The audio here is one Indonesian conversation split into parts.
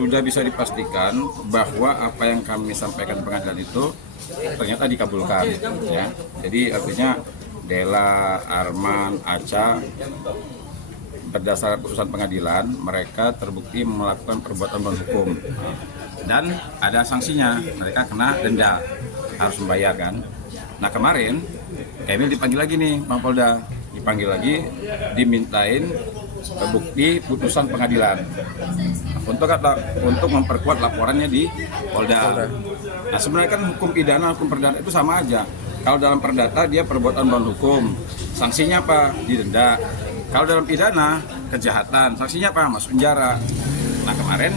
sudah bisa dipastikan bahwa apa yang kami sampaikan pengadilan itu ternyata dikabulkan, ya. Jadi artinya Dela, Arman, Aca, berdasarkan putusan pengadilan mereka terbukti melakukan perbuatan melawan hukum dan ada sanksinya, mereka kena denda, harus membayar kan. Nah kemarin Kamil dipanggil lagi nih Bang Polda, dipanggil lagi dimintain bukti putusan pengadilan untuk memperkuat laporannya di Polda. Nah sebenarnya kan hukum pidana, hukum perdata itu sama aja. Kalau dalam perdata dia perbuatan melawan hukum, sanksinya apa? Didenda. Kalau dalam pidana kejahatan, sanksinya apa? Masuk penjara. Nah kemarin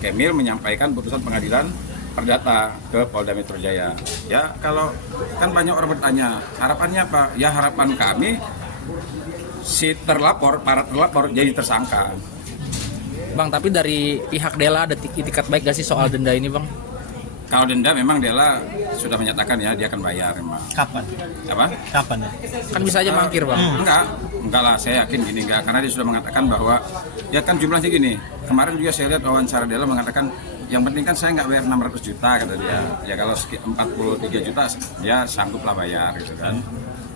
Kamil menyampaikan putusan pengadilan perdata ke Polda Metro Jaya. Ya kalau kan banyak orang bertanya, harapannya apa? Ya harapan kami si terlapor, para terlapor jadi tersangka. Bang, tapi dari pihak Dela ada itikat baik gak sih soal denda ini, Bang? Kalau denda memang Dela sudah menyatakan ya dia akan bayar memang. Kapan? Apa? Kapan ya? Kan bisa aja mangkir, Bang. Enggak lah, saya yakin gini enggak, karena dia sudah mengatakan bahwa ya kan jumlahnya gini. Kemarin juga saya lihat wawancara Dela mengatakan yang penting kan saya nggak bayar 600 juta kata dia. Ya kalau 43 juta dia sanggup lah bayar gitu kan.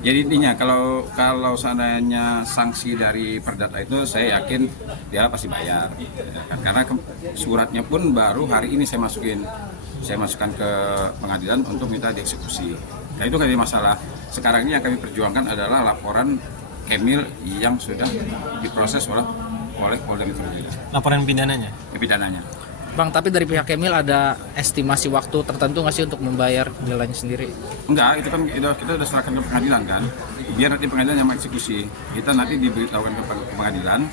Jadi intinya kalau seandainya sanksi dari perdata itu saya yakin dia pasti bayar. Ya kan? Karena suratnya pun baru hari ini saya masukkan ke pengadilan untuk minta dieksekusi. Nah itu kan jadi masalah. Sekarang ini yang kami perjuangkan adalah laporan Kamil yang sudah diproses oleh Polda Metro Jaya. Laporan pidananya? Pidananya. Bang, tapi dari pihak Kamil ada estimasi waktu tertentu nggak sih untuk membayar delanya sendiri? Enggak, itu kan kita udah serahkan ke pengadilan kan. Biar nanti pengadilan yang mengeksekusi. Kita nanti diberitahukan ke pengadilan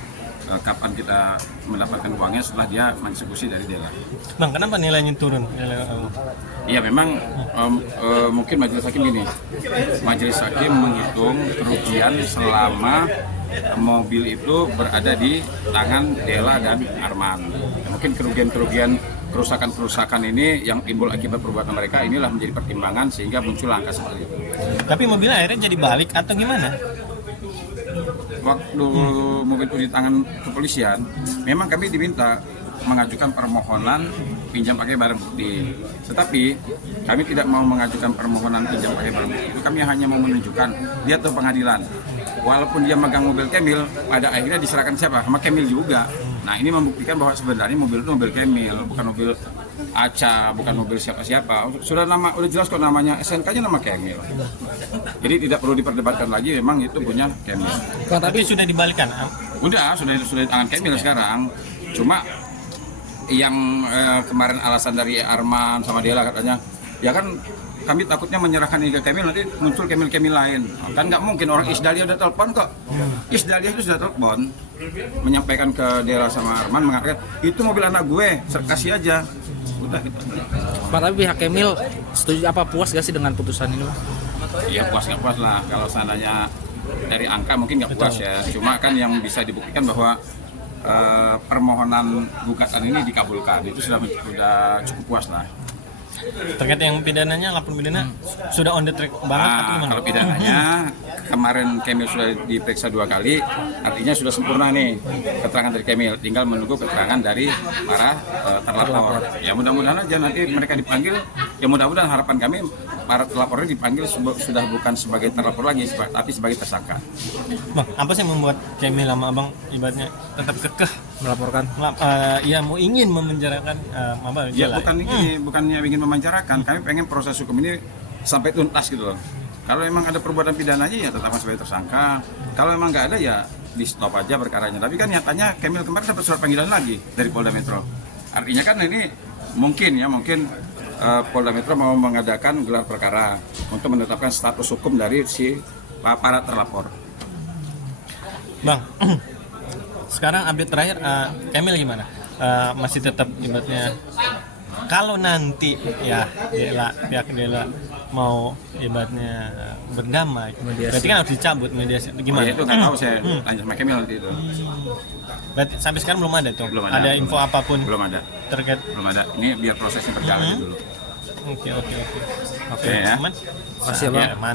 kapan kita mendapatkan uangnya setelah dia mengeksekusi dari Dela. Bang, kenapa nilainya turun? Iya memang mungkin majelis hakim gini. Majelis hakim menghitung kerugian selama mobil itu berada di tangan Dela dan Arman. Ya, mungkin kerugian kerusakan ini yang timbul akibat perbuatan mereka inilah menjadi pertimbangan sehingga muncul angka seperti itu. Tapi mobilnya akhirnya jadi balik atau gimana? Waktu mobil itu di tangan kepolisian, memang kami diminta mengajukan permohonan pinjam pakai barang bukti. Tetapi kami tidak mau mengajukan permohonan pinjam pakai barang bukti. Itu kami hanya mau menunjukkan dia tuh pengadilan. Walaupun dia megang mobil Kamil, pada akhirnya diserahkan siapa? Sama Kamil juga. Nah ini membuktikan bahwa sebenarnya mobil itu mobil Kamil, bukan mobil Aca, bukan mobil siapa-siapa. Udah jelas kok namanya, SNK-nya nama Kamil. Jadi tidak perlu diperdebatkan lagi, memang itu punya Kamil. Tapi sudah dibalikan? Sudah di tangan Kamil sekarang. Cuma yang kemarin alasan dari Arman sama Dela katanya, ya kan kami takutnya menyerahkan ini ke Kamil, nanti muncul Kamil lain. Kan nggak mungkin, orang Isdalia udah telepon kok. Isdalia itu sudah telepon, menyampaikan ke Dela sama Arman, mengatakan, itu mobil anak gue, kasih aja. Udah gitu. Pak, tapi pihak Kamil setuju apa puas gak sih dengan putusan ini, Bang? Iya puas nggak puas lah, kalau seandainya dari angka mungkin nggak puas ya. Cuma kan yang bisa dibuktikan bahwa permohonan gugatan ini dikabulkan, itu sudah cukup puas lah. Terkait yang pidananya, laporan pidana sudah on the track banget atau gimana? Kalau pidananya kemarin Kamil sudah diperiksa 2 kali, artinya sudah sempurna nih keterangan dari Kamil, tinggal menunggu keterangan dari para terlapor. Ya mudah-mudahan aja nanti mereka dipanggil, ya mudah-mudahan harapan kami para terlapornya dipanggil sudah bukan sebagai terlapor lagi, tapi sebagai tersangka. Bang, apa sih yang membuat Kamil sama Abang ibaratnya tetap kekeh Melaporkan? Ya mau ingin memenjarakan apa? Ya bukan ini, bukannya ingin memanjarakan, kami pengen proses hukum ini sampai tuntas gitu loh. Kalau memang ada perbuatan pidananya ya tetapkan sebagai tersangka. Kalau memang nggak ada ya di stop aja perkaranya. Tapi kan nyatanya Kamil kemarin dapat surat panggilan lagi dari Polda Metro. Artinya kan ini mungkin Polda Metro mau mengadakan gelar perkara untuk menetapkan status hukum dari si para terlapor. Bang, sekarang update terakhir Kamil gimana? Masih tetap ibaratnya kalau nanti ya pihak Dela mau ibaratnya berdamai, berarti kan harus dicabut mediasi gimana? Ya itu nggak tahu saya tanya sama Kamil nanti itu. Berarti sampai sekarang belum ada tuh? Belum ada. Ada info apapun? Belum ada. Terkait? Belum ada. Ini biar prosesnya berjalan dulu. Oke. Oke ya. Aman? Makasih ya, Bang. Ya, aman.